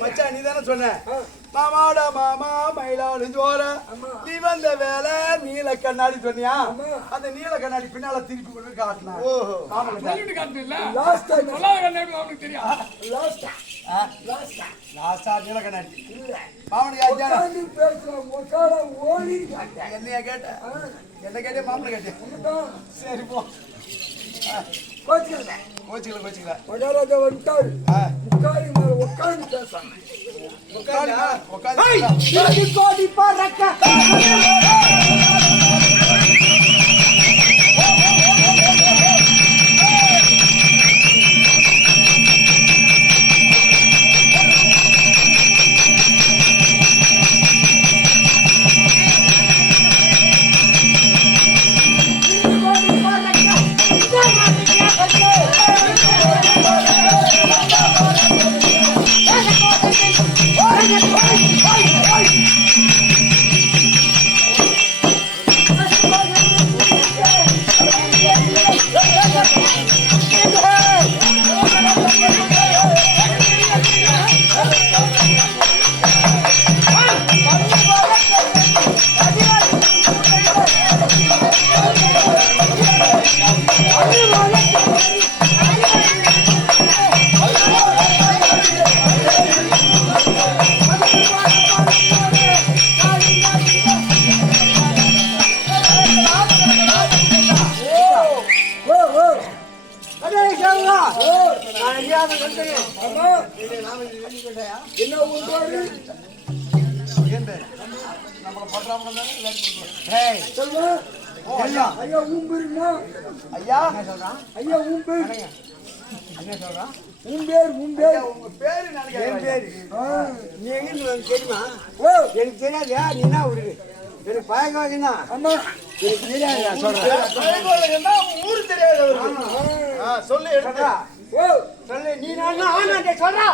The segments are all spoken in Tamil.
மச்சான் நீ தானே சொன்ன மாமாவோட மாமா மயிலாடு ஜோர நீ வந்த வேலை நீல கண்ணாடி சொன்னியா அந்த நீல கண்ணாடி பின்னால திருப்பி கொண்டு காட்டினா நீல கண்ணாடி என்னையா கேட்ட என்ன கேட்டே மாமனை கேட்டேன் சரி போ கோச்சிக்கல மகாராஜா வந்துட்டாரு உட்காரி மேல உட்காந்து பேசாம உட்காந்து கோடி பறக்க எனக்கு தெரியாதா நீ என்ன விடுது எனக்கு பயங்கரமா எனக்கு தெரியாது ஊரு தெரியாது சொல்லு சொல்லு நீ சொல்றா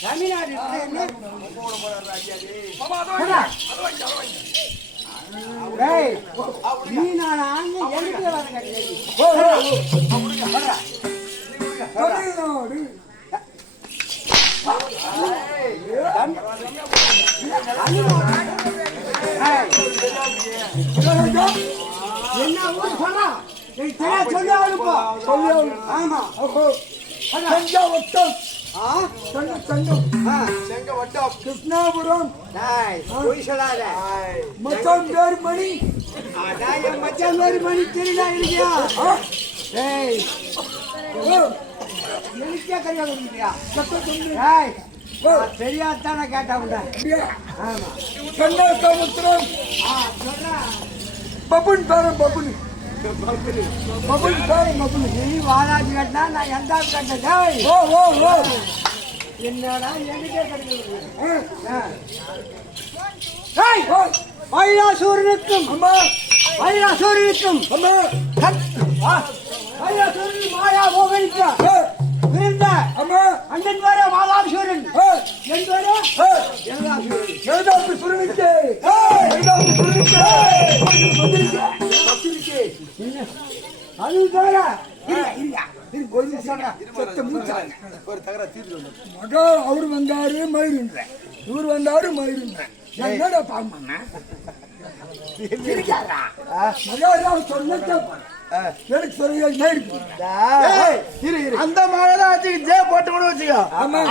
தமிழ்நாடு நீ நான் ஆங்க எதுக்கு வர கிடையாது என்ன ஊர் சொன்னா சொல்லி ஆமா கிருஷ்ணாபுரம் மச்சான் பேர் மணி மச்சான் பேர் மணி தெரியல இல்லையா எனக்கே கரியா கொடுக்கிறியா தெரியாதான கேட்டா ஆமா சமுத்திரம் பப்புன் பேரம் பப்புன் நீ வாராஜி கட்டினா நான் எந்த கட்டேன் என்னடா எனக்கே மயிலாசூரனுக்கும் மயிலாசூரனுக்கும் மயிலாசூரன் மாயா மோகனிக்கா விருந்த அண்ணன் வர வாலாசூரன் என் வர அது தவிர அவரு வந்தாரு மயிருன்ற இவர் வந்தாரு மயிருன்ற அந்த மகாராஜுக்கு ஜே போட்டு கூட வச்சுக்கோ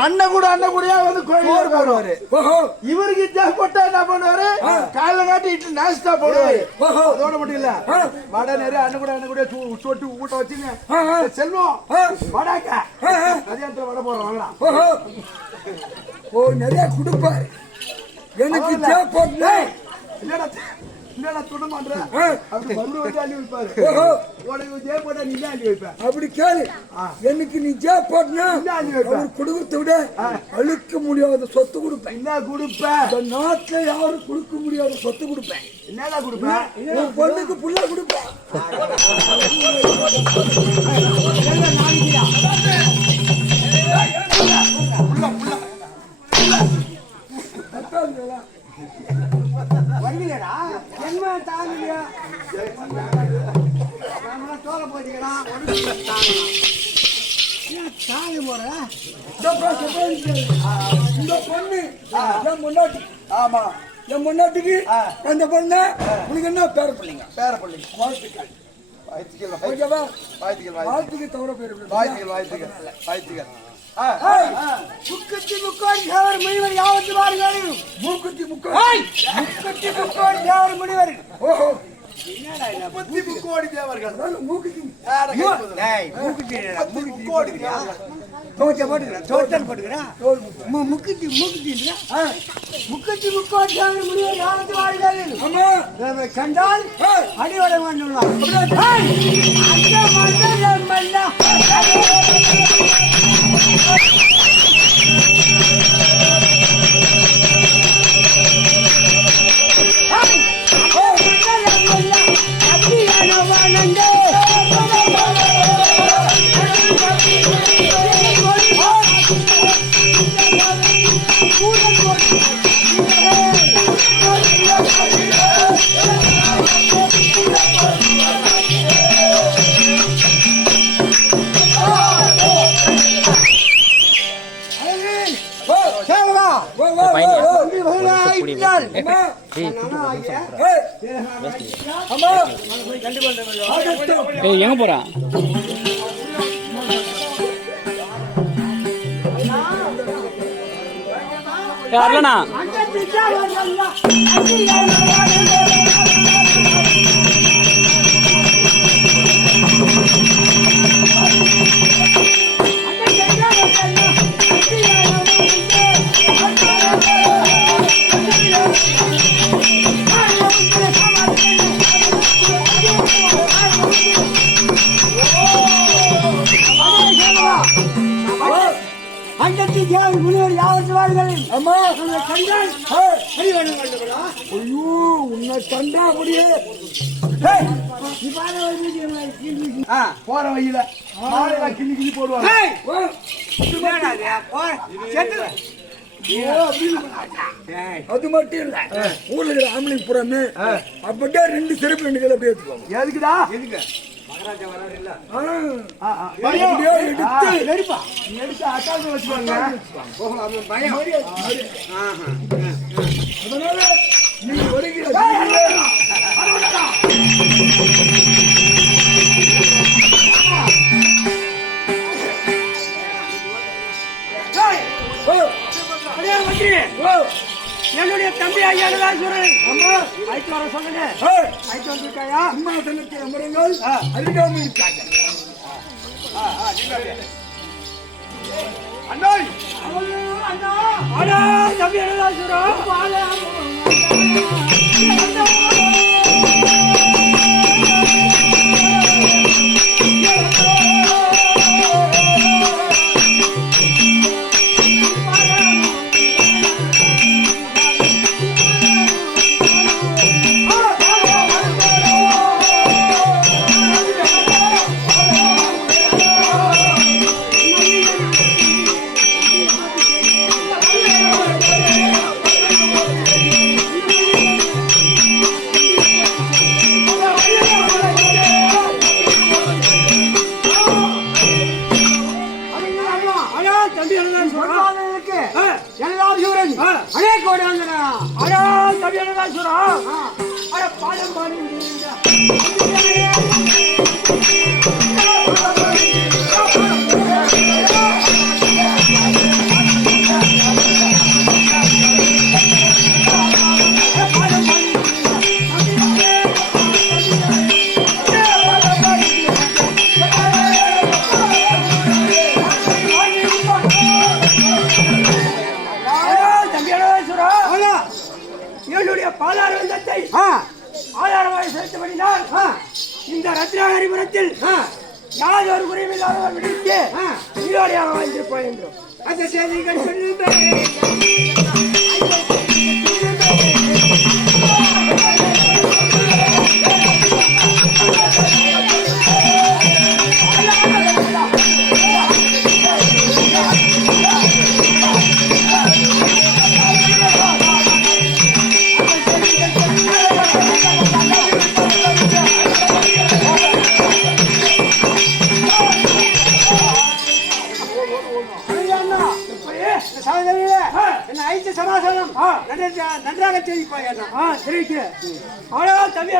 அண்ணன் கூடயா வந்து கோயில் போடுவாரு இவருக்கு ஜே போட்டா என்ன பண்ணுவாரு காலைல காட்டி இட்டு நாஸ்டா போடுவாரு அதோட மட்டும் இல்ல வடை நிறைய அண்ணன் கூட சொட்டு ஊட்ட வச்சுங்க செல்வம் வடாக்கா மதியானத்துல வடை போடுறாங்களா ஓ நிறைய கொடுப்பாரு எனக்கு ஜே போட்டு அப்படி கேளு எனக்கு நீ ஜே போட்டா கொடுக்கறத விட அழுக்க முடியாத சொத்து கொடுப்பேன் என்ன கொடுப்பேன் நாட்டுல யாரும் கொடுக்க முடியாத சொத்து கொடுப்பேன் என்னடா கொடுப்பேன் பொண்ணுக்கு புள்ள கொடுப்பேன் வரலையடா என்ன தாங்கலையா தோலை போச்சுக்கிறான் தாங்க போற இந்த பொண்ணு என் முன்னாடி ஆமா என் முன்னாட்டுக்கு அந்த பொண்ணு உனக்கு என்ன பேர பிள்ளைங்க வாழ்த்துக்கள் வாழ்த்துக்கள் தவிர பேர் வாழ்த்துக்கள் முக்கத்தி முக்கோடி தேவர் முனிவர் யாவத்து வாருங்கள் மூக்குத்தி முக்கோடி தேவர் முனிவர் ஓஹோ முப்பத்தி முக்கோடி தேவர்கள் மூக்குத்தி முக்கத்தி முக்கோடி தேவர் முனிவர் யாவத்து வாருங்கள் கண்டால் அடிவட வேண்டும் எங்க போறான் யாருலண்ணா முனிவர் யாவத்து வாருங்கள் அம்மா கண்டால் ஐயோ உன்னை கண்டா அப்படியே போற வழியில கிள்ளி போடுவாங்க அது மட்டும் இல்ல ஊர்ல இருக்கிற ஆம்பளைங்க புறமே அப்படியே 2 செருப்பு 2 கையில அப்படியே எடுத்துக்கோங்க. எதுக்குடா எதுக்கு மகாராஜா வராரு இல்ல பயம். எடுத்து நெருப்பா நீ எடுத்து அட்டாக்கு வச்சுக்கோங்க. பயம் அதனால நீங்க வருகிற என்னுடைய தம்பி ஐயா சொல்றேன். ஐட்டு வர சொல்லுங்க. ஐட்டு வந்துருக்காயா? அம்மா தனக்கு அமரங்கள் அருகாமல் இருக்காங்க. அண்ணா அண்ணா தம்பி என்ன சொல்றோம்? என்னுடைய பாலாரந்தத்தை ஆதாரமாக செலுத்தப்படினால் இந்த ரத்னாகரிபுரத்தில் யாதொரு குறைவில்லாதவர் விடுவித்து உயிரோடையாக வாழ்ந்திருப்போம் என்றும் அந்த செய்திகள் சமாதானம் நன்றாக தெரிவிப்பாய். தெரிவிக்க ஆனால் தம்பி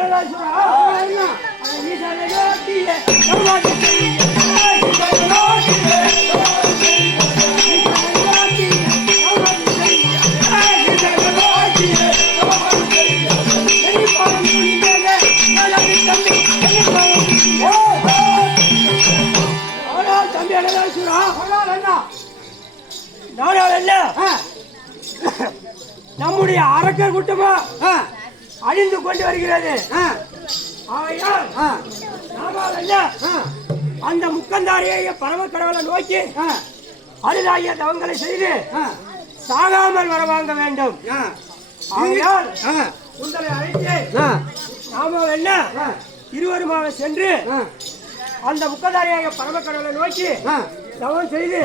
நம்முடைய அரக்கர் கூட்டமா அழிந்து கொண்டு வருகிறது. அந்த முக்கந்தாரியை பரம கடவுளை நோக்கி அருளாகிய தவங்களை செய்து சாகாமல் வரவாங்க வேண்டும். உங்களை அழைத்து நாம என்ன இருவருமாக சென்று அந்த முக்கந்தாரியாக பரம கடவுளை நோக்கி தவம் செய்து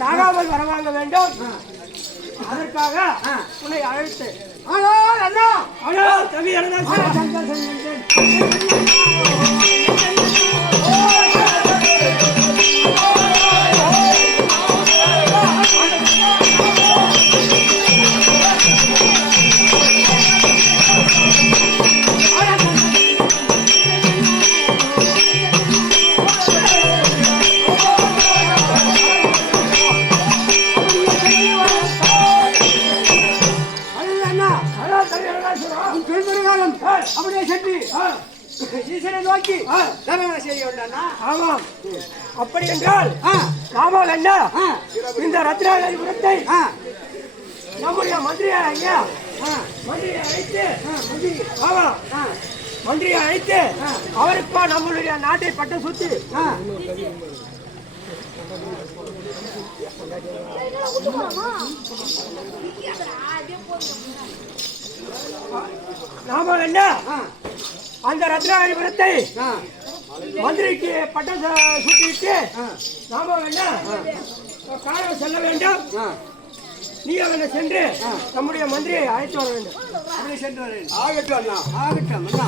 சாகாமல் வரவாங்க வேண்டும். அதற்காக உன்னை அழைத்து தம்பி அப்படியே சென்று ஈஸ்வரனை நோக்கி செய்ய வேண்டாம். ஆமாம், அப்படி என்றால் ஆமாம் என்ன இந்த ரத்னாகரிபுரத்தை நம்முடைய மந்திரியை ஐயா மந்திரியை அழைத்து மந்திரியை அழைத்து அவருப்பா நம்மளுடைய நாட்டை பட்டம் சுத்தி நாம என்ன அந்த ரத்னாகரிபுரத்தை மந்திரிக்கு பட்டம் சுட்டிட்டு நாம என்ன காலம் செல்ல வேண்டும். நீ அவனை சென்று நம்முடைய மந்திரியை அழைத்து வர வேண்டும். அப்படி சென்று வரேன். ஆகட்டும் அண்ணா. ஆகட்டும் அண்ணா.